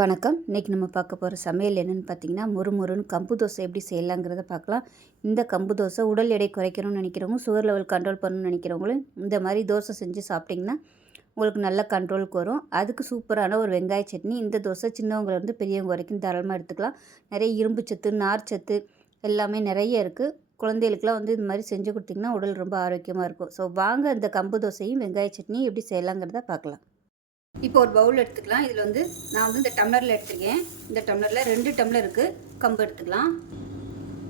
வணக்கம். இன்றைக்கி நம்ம பார்க்க போகிற சமையல் என்னென்னு பார்த்தீங்கன்னா முறுமுறுன்னு கம்பு தோசை எப்படி செய்யலாங்கிறத பார்க்கலாம். இந்த கம்பு தோசை உடல் எடை குறைக்கணும்னு நினைக்கிறவங்க சுகர் லெவல் கண்ட்ரோல் பண்ணணும்னு நினைக்கிறவங்களும் இந்த மாதிரி தோசை செஞ்சு சாப்பிட்டிங்கன்னா உங்களுக்கு நல்ல கண்ட்ரோலுக்கு வரும் அதுக்கு சூப்பரான ஒரு வெங்காய சட்னி. இந்த தோசை சின்னவங்கலேருந்து பெரியவங்க வரைக்கும் தாராளமாக எடுத்துக்கலாம். நிறைய இரும்பு சத்து நார் சத்து எல்லாமே நிறைய இருக்குது குழந்தைகளுக்குலாம் வந்து இது மாதிரி செஞ்சு கொடுத்திங்கன்னா உடல் ரொம்ப ஆரோக்கியமாக இருக்கும். ஸோ வாங்க இந்த கம்பு தோசையும் வெங்காய சட்னியும் எப்படி செய்யலாங்கிறத பார்க்கலாம். இப்போ ஒரு பவுல் எடுத்துக்கலாம். இதில் வந்து நான் வந்து இந்த டம்ளரில் எடுத்துருக்கேன். இந்த டம்ளரில் ரெண்டு டம்ளர் இருக்குது கம்பு எடுத்துக்கலாம்.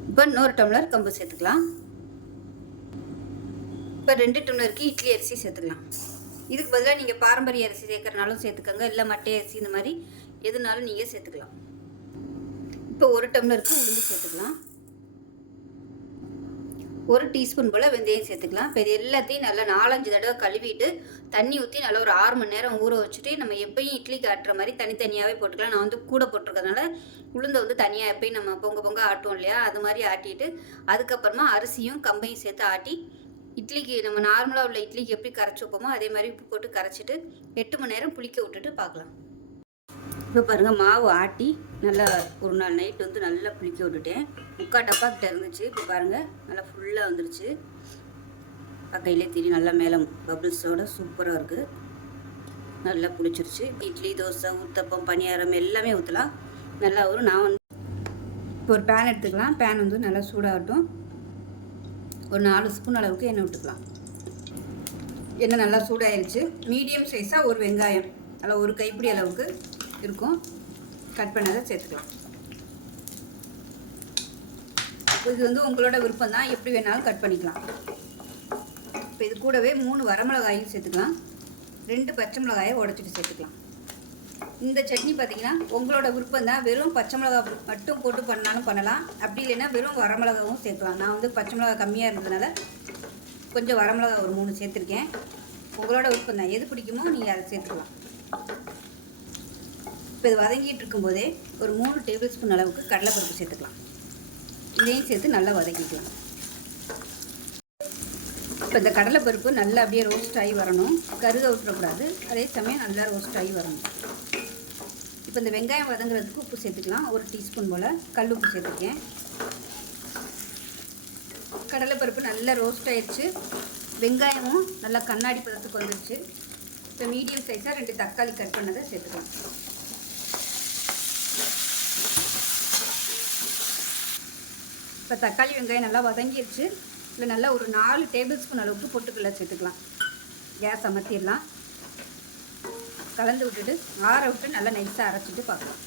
இப்போ இன்னொரு டம்ளர் கம்பு சேர்த்துக்கலாம். இப்போ ரெண்டு டம்ளருக்கு இட்லி அரிசி சேர்த்துக்கலாம். இதுக்கு பதிலாக நீங்கள் பாரம்பரிய அரிசி சேர்க்குறனாலும் சேர்த்துக்கோங்க. இல்லை மட்டை அரிசி இந்த மாதிரி எதுனாலும் நீங்கள் சேர்த்துக்கலாம். இப்போ ஒரு டம்ளருக்கு உளுந்து சேர்த்துக்கலாம். ஒரு டீஸ்பூன் போல் வெந்தயம் சேர்த்துக்கலாம். இப்போ இது எல்லாத்தையும் நல்லா நாலஞ்சு தடவை கழுவிட்டு தண்ணி ஊற்றி நல்லா ஒரு ஆறு மணி நேரம் ஊற வச்சுட்டு நம்ம எப்பயும் இட்லி காட்டுற மாதிரி தனித்தனியாகவே போட்டுக்கலாம். நான் வந்து கூட போட்டிருக்கறதுனால உளுந்தை வந்து தனியாக எப்பயும் நம்ம பொங்க பொங்க ஆட்டுவோம் இல்லையா? அது மாதிரி ஆட்டிட்டு அதுக்கப்புறமா அரிசியும் கம்பையும் சேர்த்து ஆட்டி இட்லிக்கு நம்ம நார்மலாக உள்ள இட்லிக்கு எப்படி கரைச்சி வைப்போமோ அதே மாதிரி உப்பு போட்டு கரைச்சிட்டு எட்டு மணி நேரம் புளிக்க விட்டுட்டு பார்க்கலாம். இப்போ பாருங்கள் மாவு ஆட்டி நல்லா ஒரு நாள் நைட் வந்து நல்லா புளிக்க விட்டுட்டேன். முக்கால் டப்பா கிட்ட இருந்துச்சு. இப்போ பாருங்கள் நல்லா ஃபுல்லாக வந்துருச்சு. கையிலே திரி நல்லா மேலே பபிள்ஸோட சூப்பராக இருக்குது நல்லா பிடிச்சிருச்சு இட்லி தோசை ஊத்தப்பம் பணியாரம் எல்லாமே ஊற்றலாம் நல்லா வரும் நான் வந்து இப்போ ஒரு பேன் எடுத்துக்கலாம். பேன் வந்து நல்லா சூடாகட்டும். ஒரு நாலு ஸ்பூன் அளவுக்கு எண்ணெய் விட்டுக்கலாம். எண்ணெய் நல்லா சூடாயிருச்சு. மீடியம் சைஸாக ஒரு வெங்காயம். அதில் ஒரு கைப்பிடி அளவுக்கு. இருக்கும். கட் பண்ணதை சேர்த்துக்கலாம். இது வந்து உங்களோட விருப்பம் தான் எப்படி வேணாலும் கட் பண்ணிக்கலாம். இப்போ இது கூடவே மூணு வரமிளகாயும் சேர்த்துக்கலாம். ரெண்டு பச்சை மிளகாயை உடச்சிட்டு சேர்த்துக்கலாம். இந்த சட்னி பார்த்தீங்கன்னா உங்களோட விருப்பம் தான் வெறும் பச்சை மிளகா மட்டும் போட்டு பண்ணாலும் பண்ணலாம். அப்படி இல்லைன்னா வெறும் வரமிளகாவும் சேர்க்கலாம். நான் வந்து பச்சை மிளகா கம்மியாக இருந்ததுனால கொஞ்சம் வரமிளகா ஒரு மூணு சேர்த்துருக்கேன். உங்களோட விருப்பம் தான் எது பிடிக்குமோ நீங்கள் அதை சேர்த்துக்கலாம். இப்போ இது வதங்கிட்டு இருக்கும்போதே ஒரு மூணு டேபிள் ஸ்பூன் அளவுக்கு கடலைப்பருப்பு சேர்த்துக்கலாம். இதையும் சேர்த்து நல்லா வதக்கிக்கலாம். இப்போ இந்த கடலைப்பருப்பு நல்லா அப்படியே ரோஸ்ட் ஆகி வரணும். கருக விட்டுறக்கூடாது. அதே சமயம் நல்லா ரோஸ்ட் ஆகி வரணும். இப்போ இந்த வெங்காயம் வதங்குறதுக்கு உப்பு சேர்த்துக்கலாம். ஒரு டீஸ்பூன் போல் கல் உப்பு சேர்த்துருக்கேன். கடலைப்பருப்பு நல்லா ரோஸ்ட் ஆயிடுச்சு. வெங்காயமும் நல்லா கண்ணாடி பதத்துக்கு வந்துடுச்சு இப்போ மீடியம் சைஸாக ரெண்டு தக்காளி கட் பண்ணதை சேர்த்துக்கலாம். இப்போ தக்காளி வெங்காயம் நல்லா வதங்கிடுச்சு இல்லை நல்லா ஒரு நாலு டேபிள் ஸ்பூன் அளவுக்கு பொட்டுக்கல்ல சேர்த்துக்கலாம். கேஸ் அமர்த்திடலாம். கலந்து விட்டுட்டு ஆற விட்டு நல்லா நைஸாக அரைச்சிட்டு பார்க்கலாம்.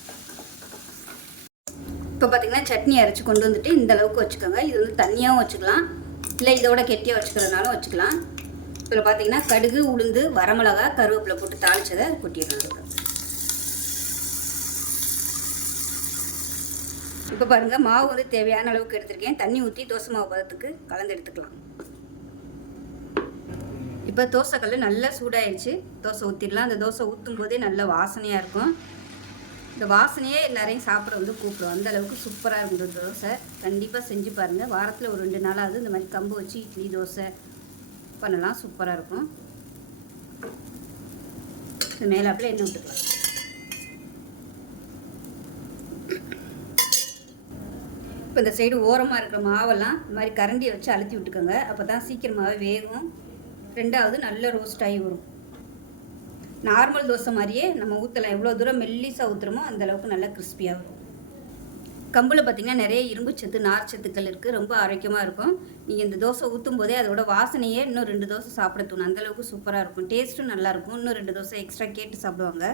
இப்போ பார்த்திங்கன்னா சட்னி அரைச்சி கொண்டு வந்துட்டு இந்த அளவுக்கு வச்சுக்கோங்க. இது வந்து தண்ணியாகவும் வச்சுக்கலாம். இல்லை இதோட கெட்டியாக வச்சுக்கிறதுனாலும் வச்சுக்கலாம். இதில் பார்த்தீங்கன்னா கடுகு உளுந்து வரமிளகா கருவேப்பிலை போட்டு தாளிச்சதை கொட்டிடணும் இப்போ பாருங்கள் மாவு வந்து தேவையான அளவுக்கு எடுத்திருக்கேன். தண்ணி ஊற்றி தோசை மாவு பதத்துக்கு கலந்து எடுத்துக்கலாம். இப்போ தோசைக்கல் நல்லா சூடாயிடுச்சு தோசை ஊற்றிடலாம் அந்த தோசை ஊற்றும் போதே நல்ல வாசனையாக இருக்கும். இந்த வாசனையே எல்லாரையும் சாப்பிட வந்து கூப்பிடும். அந்த அளவுக்கு சூப்பராக இருக்கும் இந்த தோசை. கண்டிப்பாக செஞ்சு பாருங்கள் வாரத்தில் ஒரு ரெண்டு நாளாவது இந்த மாதிரி கம்பு வச்சு இட்லி தோசை பண்ணலாம். சூப்பராக இருக்கும். இது மேலாப்பில் எண்ணெய் விட்டுக்கலாம் இப்போ இந்த சைடு ஓரமாக இருக்கிற மாவெல்லாம் இந்த மாதிரி கரண்டியை வச்சு அழுத்தி விட்டுக்கோங்க. அப்போ தான் சீக்கிரமாகவே வேகும். ரெண்டாவது நல்ல ரோஸ்ட் ஆகி வரும். நார்மல் தோசை மாதிரியே நம்ம ஊற்றலாம் எவ்வளோ தூரம் மெல்லிஸாக ஊற்றுறோமோ அந்தளவுக்கு நல்லா கிறிஸ்பியாக வரும். கம்பில் பார்த்திங்கன்னா நிறைய இரும்பு சத்து நார் சத்துக்கள் இருக்குது ரொம்ப ஆரோக்கியமாக இருக்கும். நீங்கள் இந்த தோசை ஊற்றும் போதே அதோட வாசனையே இன்னும் ரெண்டு தோசை சாப்பிட தோணும். அந்தளவுக்கு சூப்பராக இருக்கும். டேஸ்ட்டும் நல்லாயிருக்கும் இன்னும் ரெண்டு தோசை எக்ஸ்ட்ரா கேட்டு சாப்பிடுவாங்க.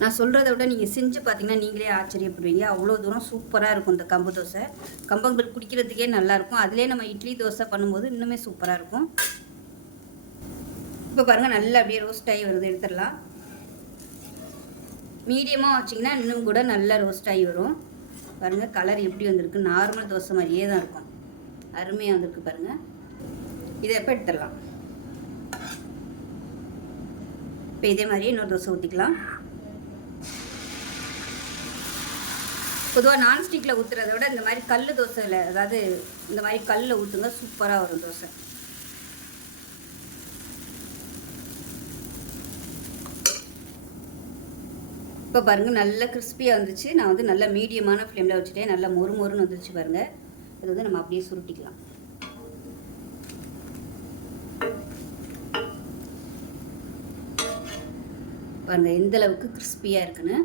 நான் சொல்கிறத விட நீங்கள் செஞ்சு பார்த்தீங்கன்னா நீங்களே ஆச்சரியப்படுவீங்க. அவ்வளோ தூரம் சூப்பராக இருக்கும் இந்த கம்பு தோசை. கம்பங்கள் குடிக்கிறதுக்கே நல்லாயிருக்கும் அதிலே நம்ம இட்லி தோசை பண்ணும்போது இன்னுமே சூப்பராக இருக்கும். இப்போ பாருங்கள் நல்லா அப்படியே ரோஸ்ட் ஆகி வருது. எடுத்துடலாம். மீடியமாக வச்சிங்கன்னா இன்னும் கூட நல்லா ரோஸ்ட் ஆகி வரும். பாருங்கள் கலர் எப்படி வந்திருக்கு. நார்மல் தோசை மாதிரியே தான் இருக்கும். அருமையாக வந்திருக்கு பாருங்கள் இதை எப்போ எடுத்துடலாம். இப்போ இதே மாதிரியே இன்னொரு தோசை ஊற்றிக்கலாம் பொதுவாக நான்ஸ்டிக்கில் ஊற்றுறத விட இந்த மாதிரி கல் தோசையில் அதாவது இந்த மாதிரி கல்லில் ஊற்றுங்க சூப்பராக வரும் தோசை. இப்போ பாருங்கள் நல்லா கிறிஸ்பியாக வந்துச்சு. நான் வந்து நல்லா மீடியமான ஃப்ளேமில் வச்சுட்டேன். நல்லா மொறு மொறுன்னு வந்துருச்சு பாருங்கள் இது வந்து நம்ம அப்படியே சுருட்டிக்கலாம். பாருங்கள் எந்த அளவுக்கு கிறிஸ்பியாக இருக்குன்னு.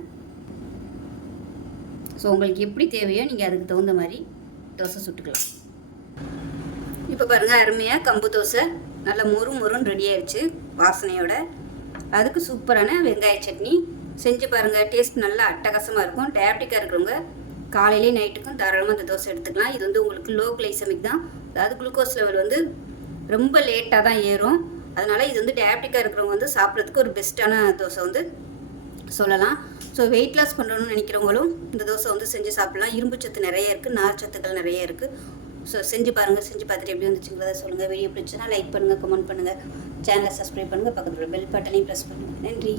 ஸோ உங்களுக்கு எப்படி தேவையோ நீங்கள் அதுக்கு தகுந்த மாதிரி தோசை சுட்டுக்கலாம். இப்போ பாருங்கள் அருமையாக கம்பு தோசை நல்லா மொறு மொறுன்னு ரெடி ஆயிடுச்சு வாசனையோட. அதுக்கு சூப்பரான வெங்காய சட்னி. செஞ்சு பாருங்கள் டேஸ்ட் நல்லா அட்டகாசமாக இருக்கும். டயபெட்டிக்காக இருக்கிறவங்க காலையிலே நைட்டுக்கும் தாராளமாக அந்த தோசை எடுத்துக்கலாம். இது வந்து உங்களுக்கு லோ கிளைசமிக் தான். அதாவது குளுக்கோஸ் லெவல் வந்து ரொம்ப லேட்டாக தான் ஏறும். அதனால் இது வந்து டயபெட்டிக்காக இருக்கிறவங்க வந்து சாப்பிட்றதுக்கு ஒரு பெஸ்ட்டான தோசை வந்து சொல்லலாம். ஸோ வெயிட் லாஸ் பண்ணணும்னு நினைக்கிறவங்களும் இந்த தோசை வந்து செஞ்சு சாப்பிடலாம். இரும்பு சத்து நிறைய இருக்குது நார்ச்சத்துக்கள் நிறைய இருக்குது ஸோ செஞ்சு பாருங்கள் செஞ்சு பார்த்துட்டு எப்படி வந்துச்சுங்கிறத சொல்லுங்கள் வீடியோ பிடிச்சுன்னா லைக் பண்ணுங்கள் கமெண்ட் பண்ணுங்கள் சேனலை சப்ஸ்கிரைப் பண்ணுங்கள் பக்கத்தில் பெல் பட்டனையும் ப்ரெஸ் பண்ணுங்கள் நன்றி.